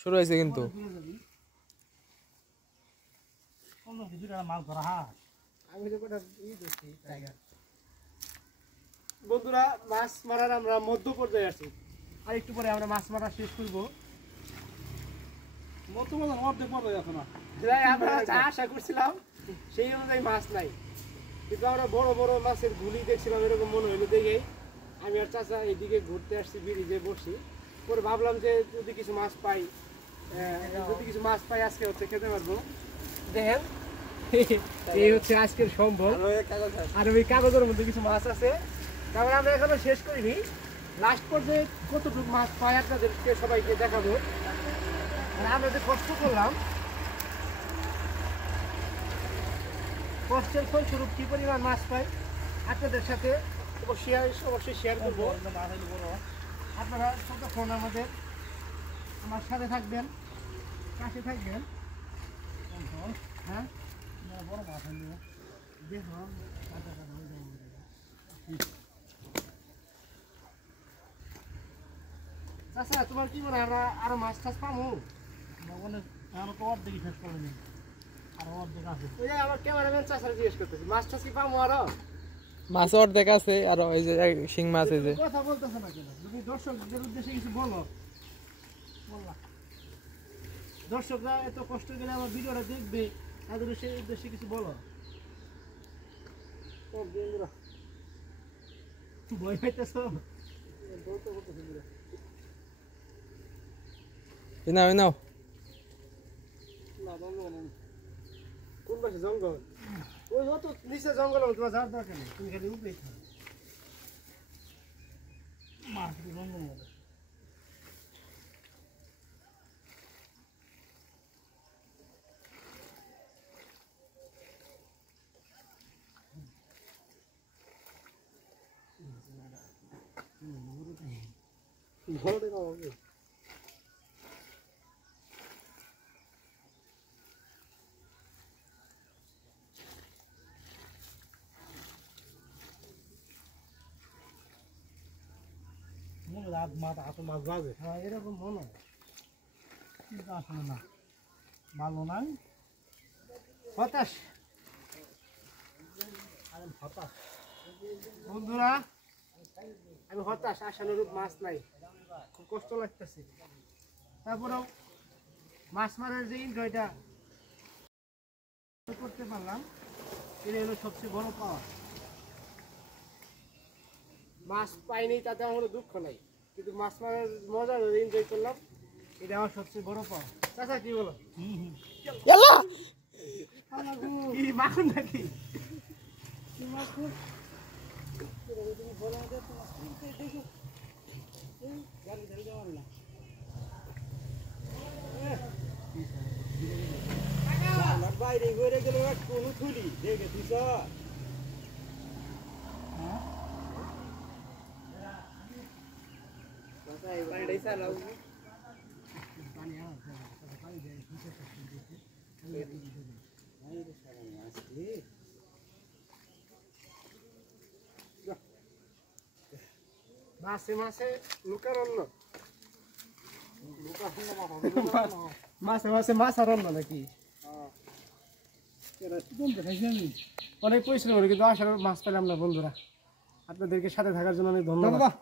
শুরু হয়েছে কিন্তু বন্ধুরা মাছ মারার আমরা মধ্য পর্যায়ে আছি আর একটু পরে আমরা মাছ মারা শেষ করবো আমরা যা আশা করছিলাম সেই অনুযায়ী মাছ নাই কিন্তু আমরা বড় বড় মাছের গুলি দেখছিলাম এরকম মনে হইলো দেখে আমি আর চাচা এইদিকে ঘুরতে আসছি ব্রিজে বসি পরে ভাবলাম যে যদি কিছু মাছ পাই আজকে হচ্ছে খেতে পারবো দেখেন এই হচ্ছে আজকের সম্ভব আর ওই কাগজের মধ্যে কিছু মাছ আছে তারপরে আমরা এখনো শেষ করিনি লাস্ট পর্যায়ে কতটুকু মাছ পাই আপনাদেরকে সবাইকে দেখাবো আর আমরা যে কষ্ট করলাম কষ্টের ফলস্বরূপ কি পরিমাণ মাছ পাই আপনাদের সাথে অবশ্যই শেয়ার করবো আপনারা কতক্ষণ আমাদের আমার সাথে থাকবেন কাছে থাকবেন হ্যাঁ বড় মাছ দেখুন আচ্ছা তোমার কি মনে হয় আমরা আরো মাছ টাছ পাবো অর্ধেক শেষ করে নিই আর অর্ধেক আছে ওই যে আমার ক্যামেরাম্যান চাচারা জিজ্ঞেস করতেছি মাছ টাছ কি পাবো আরো মাছ অর্ধেক আছে আর ওই যে শিং মাছ এই যে কথা বলতেছ না কেন তুমি দর্শকদের উদ্দেশ্যে কিছু বলো বললা দর্শকরা এত কষ্ট করে আমার ভিডিওটা দেখবে তাদের সেই উদ্দেশ্যে কিছু বলো ভয় পাইতেছ নাও কোন পাশে জঙ্গল ওই যত নিচে জঙ্গল হবে তোমার যাওয়ার দরকার নেই তুমি খালি উপরে মাছ জঙ্গল হবে ঘরে হবে মাছ বাজে হ্যাঁ এরকম মনে হয় কিন্তু আসলে না ভালো নাই হতাশ বন্ধুরা আমি হতাশ আশানুরূপ মাছ নাই খুব কষ্ট লাগতেছে তারপরেও মাছ মারার যে এনজয়টা করতে পারলাম এটা হলো সবচেয়ে বড় পাওয়া মাছ পাইনি তাতে আমার দুঃখ নাই কিন্তু মাছ মারার মজা এনজয় করলাম এটা আমার সবচেয়ে বড় পাওয়া চাচা কি বলো কি মাখন নাকি মাখন বাইরে ঘুরে গেল কোনো থুলি দেখে তুই মাছে মাছে লুকার অন্য মাছে মাছে মাছ আর অন্য নাকি অনেক পরিশ্রম করে কিন্তু আসার মাছ পেলাম না বন্ধুরা আপনাদেরকে সাথে থাকার জন্য অনেক ধন্যবাদ।